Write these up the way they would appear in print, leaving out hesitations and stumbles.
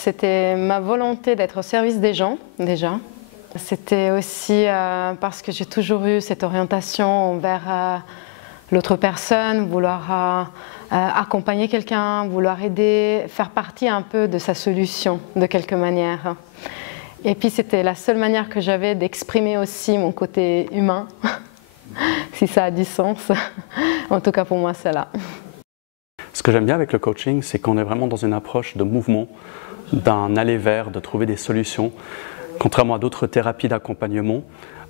c'était ma volonté d'être au service des gens, déjà. C'était aussi parce que j'ai toujours eu cette orientation vers l'autre personne, vouloir accompagner quelqu'un, vouloir aider, faire partie un peu de sa solution, de quelque manière. Et puis c'était la seule manière que j'avais d'exprimer aussi mon côté humain, si ça a du sens. En tout cas pour moi c'est là. Ce que j'aime bien avec le coaching, c'est qu'on est vraiment dans une approche de mouvement, d'un aller vers, de trouver des solutions. Contrairement à d'autres thérapies d'accompagnement,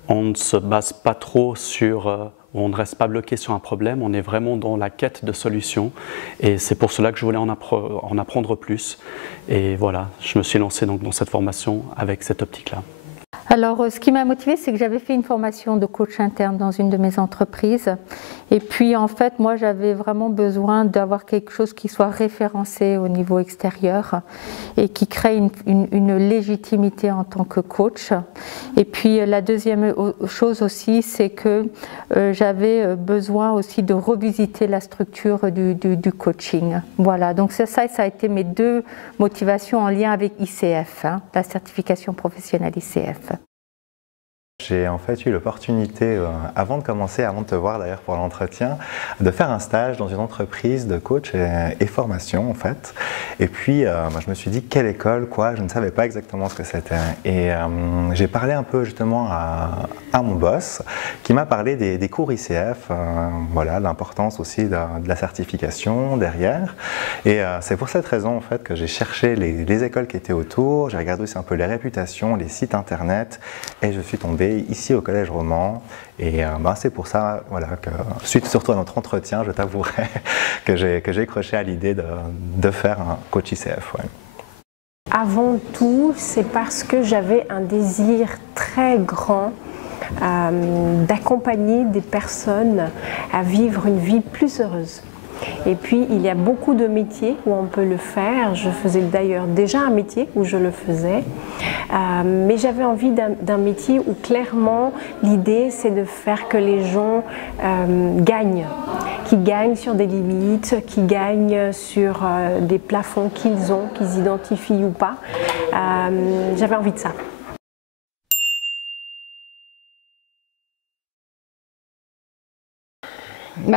on ne se base pas trop sur, on ne reste pas bloqué sur un problème, on est vraiment dans la quête de solutions. Et c'est pour cela que je voulais en apprendre plus. Et voilà, je me suis lancé donc dans cette formation avec cette optique-là. Alors, ce qui m'a motivée, c'est que j'avais fait une formation de coach interne dans une de mes entreprises. Et puis, en fait, moi, j'avais vraiment besoin d'avoir quelque chose qui soit référencé au niveau extérieur et qui crée une légitimité en tant que coach. Et puis, la deuxième chose aussi, c'est que j'avais besoin aussi de revisiter la structure du coaching. Voilà, donc ça a été mes deux motivations en lien avec ICF, la certification professionnelle ICF. J'ai en fait eu l'opportunité, avant de commencer, avant de te voir d'ailleurs pour l'entretien, de faire un stage dans une entreprise de coach et formation en fait. Et puis je me suis dit quelle école, quoi, je ne savais pas exactement ce que c'était. Et j'ai parlé un peu justement à mon boss qui m'a parlé des cours ICF, voilà, l'importance aussi de la certification derrière. Et c'est pour cette raison en fait que j'ai cherché les écoles qui étaient autour, j'ai regardé aussi un peu les réputations, les sites internet et je suis tombé ici au Collège Roman et c'est pour ça voilà, que suite surtout à notre entretien, je t'avouerai que j'ai croché à l'idée de faire un coach ICF. Ouais. Avant tout, c'est parce que j'avais un désir très grand d'accompagner des personnes à vivre une vie plus heureuse. Et puis, il y a beaucoup de métiers où on peut le faire. Je faisais d'ailleurs déjà un métier où je le faisais. Mais j'avais envie d'un métier où clairement, l'idée, c'est de faire que les gens gagnent. Qu'ils gagnent sur des limites, qu'ils gagnent sur des plafonds qu'ils ont, qu'ils identifient ou pas. J'avais envie de ça.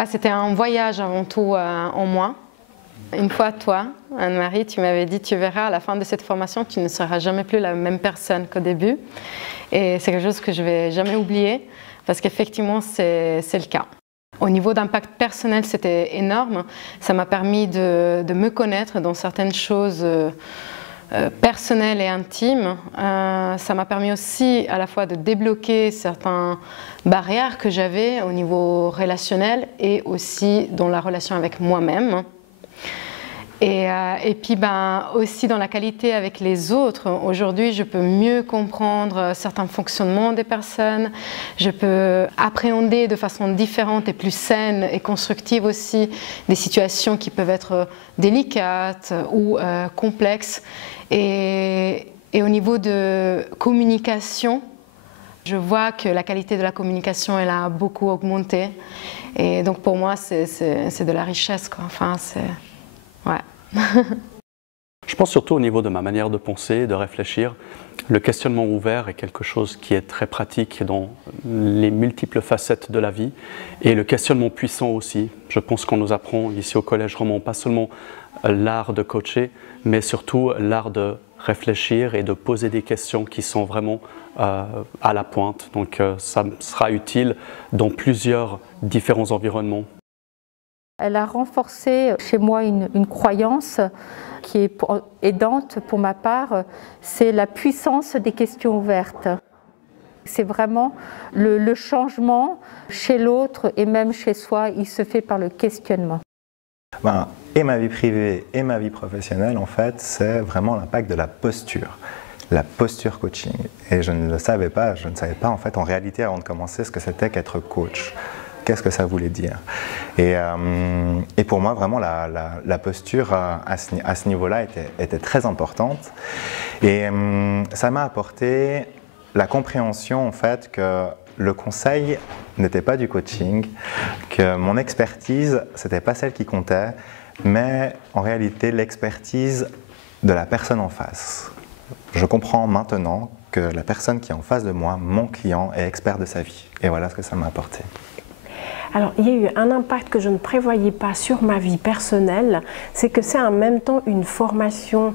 C'était un voyage avant tout en moi. Une fois, toi, Anne-Marie, tu m'avais dit, tu verras, à la fin de cette formation, tu ne seras jamais plus la même personne qu'au début. Et c'est quelque chose que je ne vais jamais oublier, parce qu'effectivement, c'est le cas. Au niveau d'impact personnel, c'était énorme. Ça m'a permis de me connaître dans certaines choses personnelles et intimes. Ça m'a permis aussi à la fois de débloquer certaines barrières que j'avais au niveau relationnel et aussi dans la relation avec moi-même. Et puis aussi dans la qualité avec les autres. Aujourd'hui, je peux mieux comprendre certains fonctionnements des personnes. Je peux appréhender de façon différente et plus saine et constructive aussi des situations qui peuvent être délicates ou complexes. Et au niveau de communication, je vois que la qualité de la communication, elle a beaucoup augmenté. Et donc pour moi, c'est de la richesse, quoi. Enfin, c'est... Ouais. Je pense surtout au niveau de ma manière de penser, de réfléchir. Le questionnement ouvert est quelque chose qui est très pratique dans les multiples facettes de la vie. Et le questionnement puissant aussi. Je pense qu'on nous apprend ici au Collège Roman pas seulement l'art de coacher, mais surtout l'art de réfléchir et de poser des questions qui sont vraiment à la pointe. Donc ça sera utile dans plusieurs différents environnements. Elle a renforcé chez moi une croyance qui est aidante pour ma part, c'est la puissance des questions ouvertes. C'est vraiment le changement chez l'autre et même chez soi, il se fait par le questionnement. Et ma vie privée et ma vie professionnelle, en fait, c'est vraiment l'impact de la posture coaching. Et je ne le savais pas, je ne savais pas en fait en réalité avant de commencer ce que c'était qu'être coach. Qu'est-ce que ça voulait dire? Et pour moi, vraiment, la posture à ce niveau-là était très importante. Et ça m'a apporté la compréhension, en fait, que le conseil n'était pas du coaching, que mon expertise, ce n'était pas celle qui comptait, mais en réalité, l'expertise de la personne en face. Je comprends maintenant que la personne qui est en face de moi, mon client, est expert de sa vie. Et voilà ce que ça m'a apporté. Alors, il y a eu un impact que je ne prévoyais pas sur ma vie personnelle, c'est que c'est en même temps une formation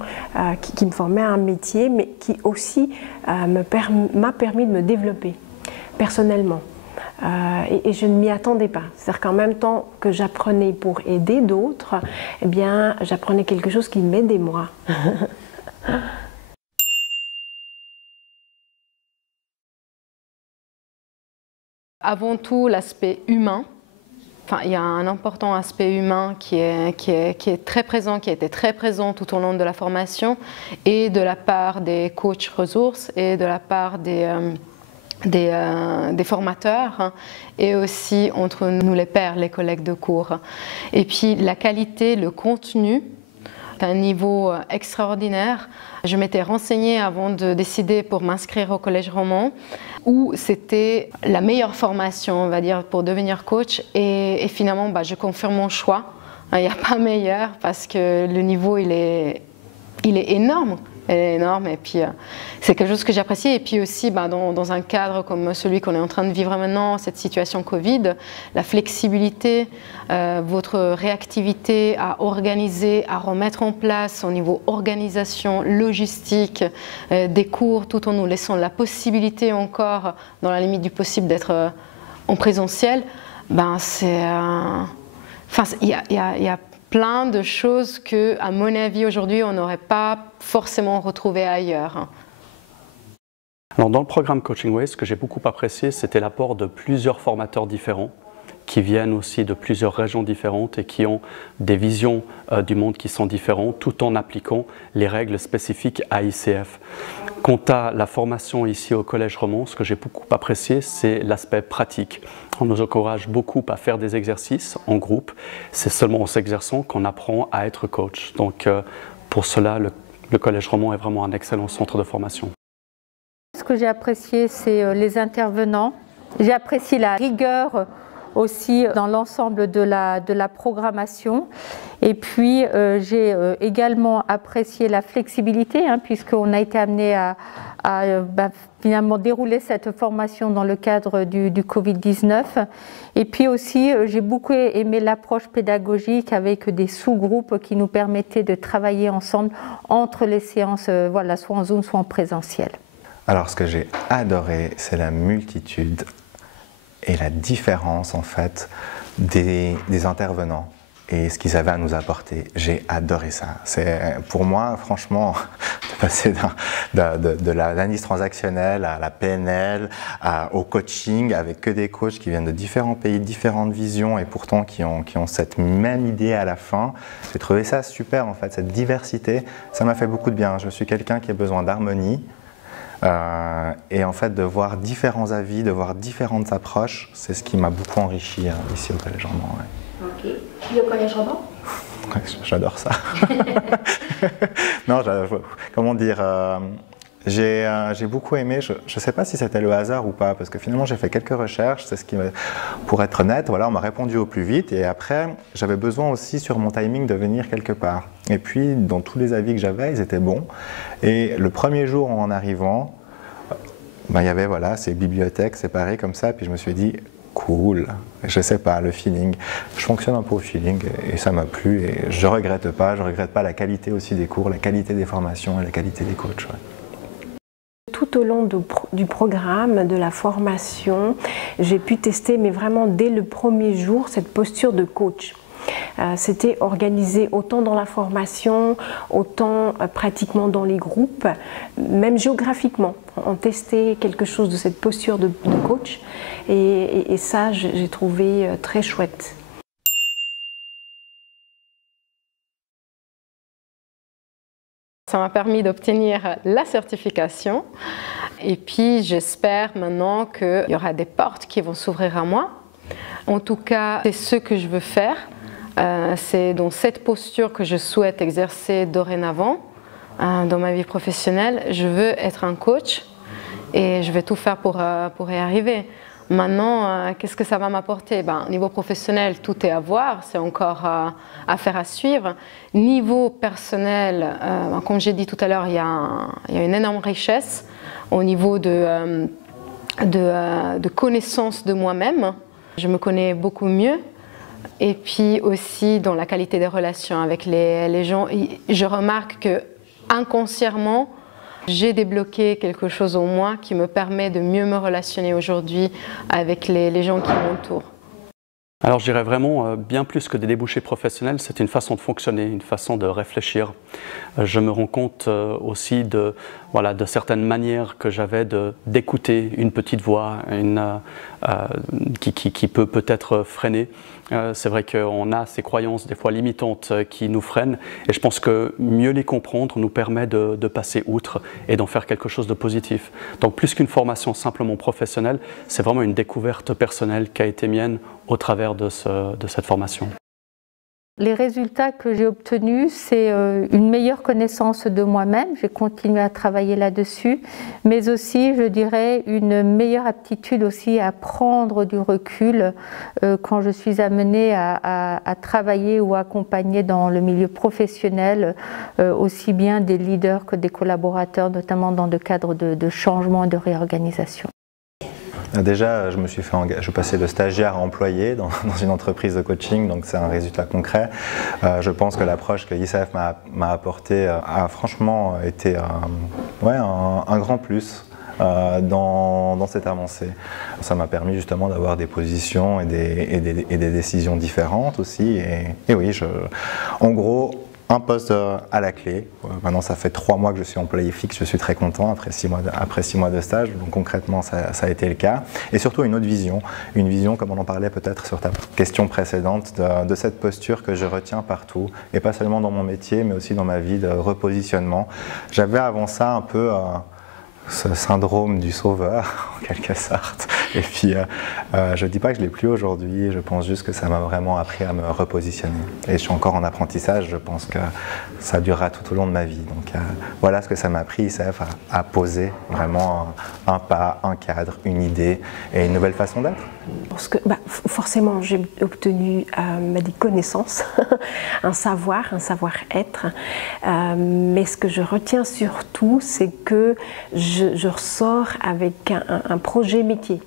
qui me formait à un métier, mais qui aussi m'a permis de me développer personnellement. Et je ne m'y attendais pas. C'est-à-dire qu'en même temps que j'apprenais pour aider d'autres, eh bien, j'apprenais quelque chose qui m'aidait moi. Avant tout, l'aspect humain. Enfin, il y a un important aspect humain qui est très présent, qui a été très présent tout au long de la formation, et de la part des coachs ressources et de la part des formateurs, hein, et aussi entre nous les pairs, les collègues de cours. Et puis la qualité, le contenu, un niveau extraordinaire. Je m'étais renseignée avant de décider pour m'inscrire au Collège Roman, où c'était la meilleure formation, on va dire, pour devenir coach. Et finalement, je confirme mon choix. Il n'y a pas meilleur parce que le niveau, il est énorme. Elle est énorme, et puis c'est quelque chose que j'apprécie. Et puis aussi, dans un cadre comme celui qu'on est en train de vivre maintenant, cette situation Covid, la flexibilité, votre réactivité à organiser, à remettre en place au niveau organisation, logistique, des cours, tout en nous laissant la possibilité encore, dans la limite du possible, d'être en présentiel, c'est... il y a plein de choses que, à mon avis, aujourd'hui, on n'aurait pas forcément retrouvé ailleurs. Alors, dans le programme Coaching Way, ce que j'ai beaucoup apprécié, c'était l'apport de plusieurs formateurs différents qui viennent aussi de plusieurs régions différentes et qui ont des visions du monde qui sont différentes, tout en appliquant les règles spécifiques à ICF. Quant à la formation ici au Collège Roman, ce que j'ai beaucoup apprécié, c'est l'aspect pratique. On nous encourage beaucoup à faire des exercices en groupe. C'est seulement en s'exerçant qu'on apprend à être coach. Donc pour cela, le Collège Roman est vraiment un excellent centre de formation. Ce que j'ai apprécié, c'est les intervenants. J'ai apprécié la rigueur aussi dans l'ensemble de la programmation. Et puis j'ai également apprécié la flexibilité, puisqu'on a été amené à finalement dérouler cette formation dans le cadre du Covid-19. Et puis aussi, j'ai beaucoup aimé l'approche pédagogique avec des sous-groupes qui nous permettaient de travailler ensemble entre les séances, soit en Zoom, soit en présentiel. Alors, ce que j'ai adoré, c'est la multitude et la différence, en fait, des intervenants et ce qu'ils avaient à nous apporter. J'ai adoré ça. C'est, pour moi, franchement, de passer de l'analyse transactionnelle à la PNL, au coaching, avec que des coachs qui viennent de différents pays, différentes visions, et pourtant qui ont cette même idée à la fin. J'ai trouvé ça super, en fait, cette diversité. Ça m'a fait beaucoup de bien. Je suis quelqu'un qui a besoin d'harmonie. Et en fait, de voir différents avis, de voir différentes approches, c'est ce qui m'a beaucoup enrichi ici au Collège Roman. Ouais. Ok. Et au Collège Roman? J'adore ça. Non, comment dire, j'ai beaucoup aimé, je ne sais pas si c'était le hasard ou pas, parce que finalement j'ai fait quelques recherches, c'est ce qui pour être honnête, voilà, on m'a répondu au plus vite, et après j'avais besoin aussi sur mon timing de venir quelque part. Et puis dans tous les avis que j'avais, ils étaient bons, et le premier jour en arrivant, il y avait ces bibliothèques séparées comme ça, puis je me suis dit, cool, je sais pas, le feeling, je fonctionne un peu au feeling, et ça m'a plu, et je regrette pas la qualité aussi des cours, la qualité des formations et la qualité des coachs. Ouais. Tout au long du programme, de la formation, j'ai pu tester, mais vraiment dès le premier jour, cette posture de coach. C'était organisé autant dans la formation, autant pratiquement dans les groupes, même géographiquement. On testait quelque chose de cette posture de coach, et ça, j'ai trouvé très chouette. Ça m'a permis d'obtenir la certification, et puis j'espère maintenant qu'il y aura des portes qui vont s'ouvrir à moi. En tout cas, c'est ce que je veux faire. C'est dans cette posture que je souhaite exercer dorénavant dans ma vie professionnelle. Je veux être un coach et je vais tout faire pour y arriver. Maintenant, qu'est-ce que ça va m'apporter? Au niveau professionnel, tout est à voir, c'est encore à faire à suivre. Niveau personnel, comme j'ai dit tout à l'heure, il y a une énorme richesse au niveau de connaissance de moi-même. Je me connais beaucoup mieux. Et puis aussi dans la qualité des relations avec les gens. Je remarque que inconsciemment, j'ai débloqué quelque chose en moi qui me permet de mieux me relationner aujourd'hui avec les gens qui m'entourent. Alors je dirais vraiment, bien plus que des débouchés professionnels, c'est une façon de fonctionner, une façon de réfléchir. Je me rends compte aussi de certaines manières que j'avais d'écouter une petite voix qui peut peut-être freiner. C'est vrai qu'on a ces croyances des fois limitantes qui nous freinent et je pense que mieux les comprendre nous permet de passer outre et d'en faire quelque chose de positif. Donc plus qu'une formation simplement professionnelle, c'est vraiment une découverte personnelle qui a été mienne au travers de cette formation. Les résultats que j'ai obtenus, c'est une meilleure connaissance de moi-même, j'ai continué à travailler là-dessus, mais aussi, je dirais, une meilleure aptitude aussi à prendre du recul quand je suis amenée à travailler ou à accompagner dans le milieu professionnel, aussi bien des leaders que des collaborateurs, notamment dans le cadre de changement et de réorganisation. Déjà, je passais de stagiaire à employé dans une entreprise de coaching, donc c'est un résultat concret. Je pense que l'approche que ICF m'a apportée a franchement été un grand plus dans cette avancée. Ça m'a permis justement d'avoir des positions et des décisions différentes aussi. Et oui, en gros, un poste à la clé. Maintenant, ça fait 3 mois que je suis employé fixe, je suis très content après 6 mois de stage. Donc concrètement, ça a été le cas. Et surtout une autre vision, comme on en parlait peut-être sur ta question précédente, de cette posture que je retiens partout, et pas seulement dans mon métier, mais aussi dans ma vie de repositionnement. J'avais avant ça un peu ce syndrome du sauveur, en quelque sorte. Et puis, je ne dis pas que je ne l'ai plus aujourd'hui, je pense juste que ça m'a vraiment appris à me repositionner. Et je suis encore en apprentissage, je pense que ça durera tout au long de ma vie. Donc voilà ce que ça m'a appris, ICF, à poser vraiment un pas, un cadre, une idée et une nouvelle façon d'être. Parce que forcément, j'ai obtenu des connaissances, un savoir-être. Mais ce que je retiens surtout, c'est que je ressors avec un projet métier.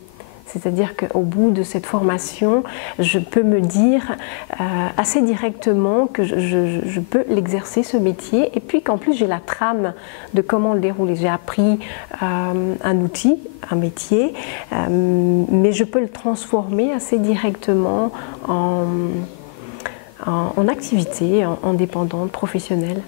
C'est-à-dire qu'au bout de cette formation, je peux me dire assez directement que je peux l'exercer, ce métier, et puis qu'en plus j'ai la trame de comment le dérouler. J'ai appris un outil, un métier, mais je peux le transformer assez directement en activité indépendante, professionnelle.